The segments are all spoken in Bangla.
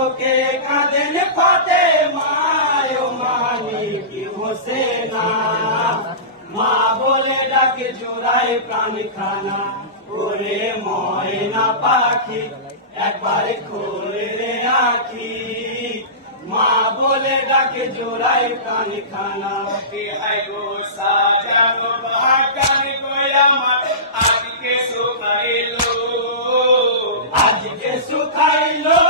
বেটার কাঁদেন ফাতে মায় মানি হোসেনা। মা বলে ডাকে জোড়ায় প্রাণ খানা ওরে ময়না পাখি একবার খোলে রে আখি। মা বলে ডাকে জোড়ায় প্রাণ খানা বিহাই গো সাজানো বাগান গোয়া আজকে শুকাইলো আজকে শুকাইলো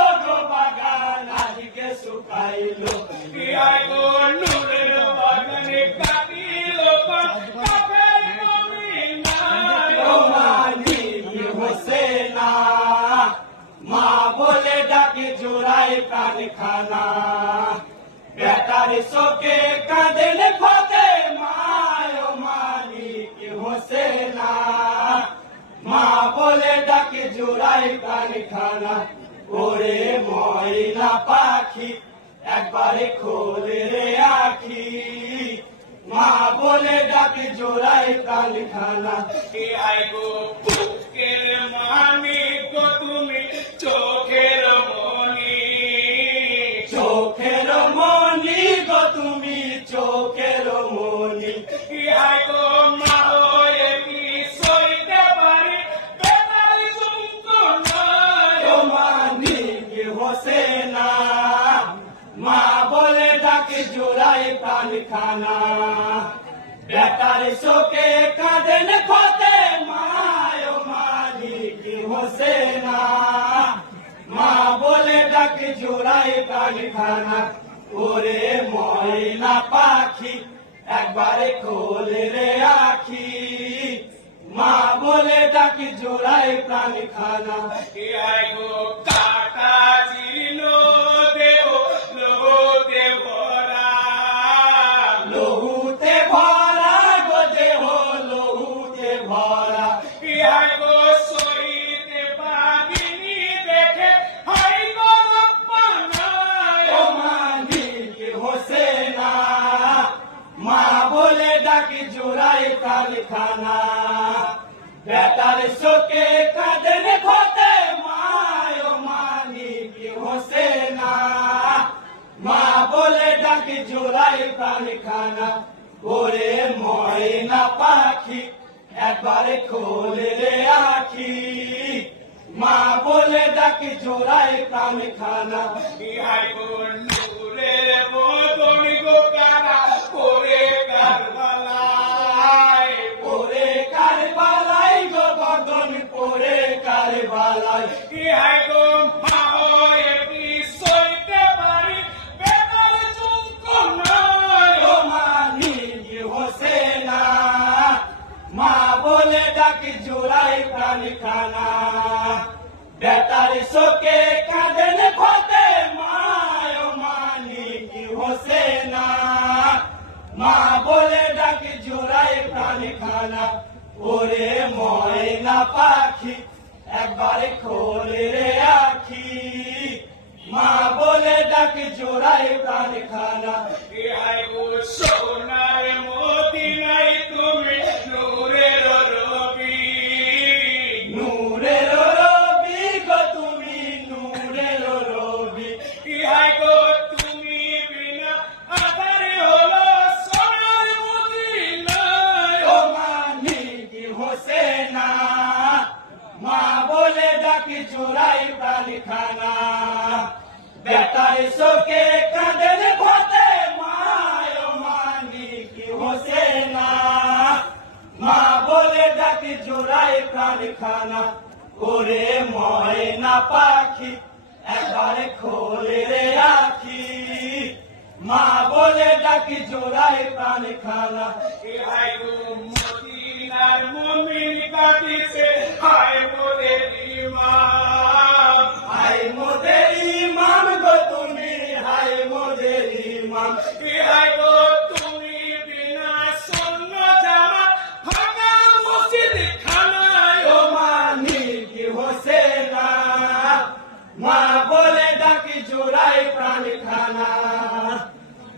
খানা বেটার কাঁদেন ফতে মায় মালিক হোসেনা। মা বলে ডাকে জোড়ায় প্রাণ খানা ওরে ময়না পাখি, একবারে খোলে রে আখি। মা বলে ডাকে জোড়ায় প্রাণ খানা বিহাই গো বুকের মা বলে ডাকে জোড়ায় প্রাণ খানা বেটার শোকে কাঁদেন খতে মায় মালিক হোসেনা। মা বলে ডাকে জোড়ায় প্রাণ খানা ওরে ময়না পাখি, একবারে খোলে রে আখি। মা বলে ডাকে জোড়ায় প্রাণ খানা কাটা খানা। বেটার খানা ওরে ময়না পাখি, একবারে খোলে রে আখি। মা বলে ডাকে জোড়ায় প্রাণ খানা বিহাই গো নূরের বদন ডাকে জোড়াই প্রাণ খানা বেটার শোকে ও মানি হোসেনা, মা বলে ডাকে জোড়াই প্রাণ খানা ওরে ময়না পাখি একবারে খোলে রে আখি। মা বলে ডাকে জোড়ায় প্রাণ খানা সোনার মদিনায় ডাকে জোড়াই প্রাণ খানা বেটার শোকে কাঁদেন ফতে মায় ও মালিক হোসেনা মা বলে ডাকে জোড়াই প্রাণ খানা ওরে ময়না পাখি, একবারে খোলে রে আখি। মা বলে ডাকি জোড়াই প্রাণ খানা বিহাই গো মদিনার মুমিন কাটিছে হায় বলে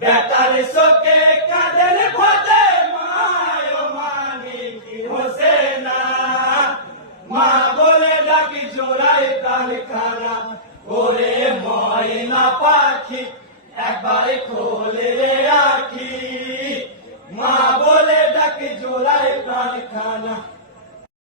বেটার শোকে কাঁদেন খোঁজে পাখি একবারে খোলে। রে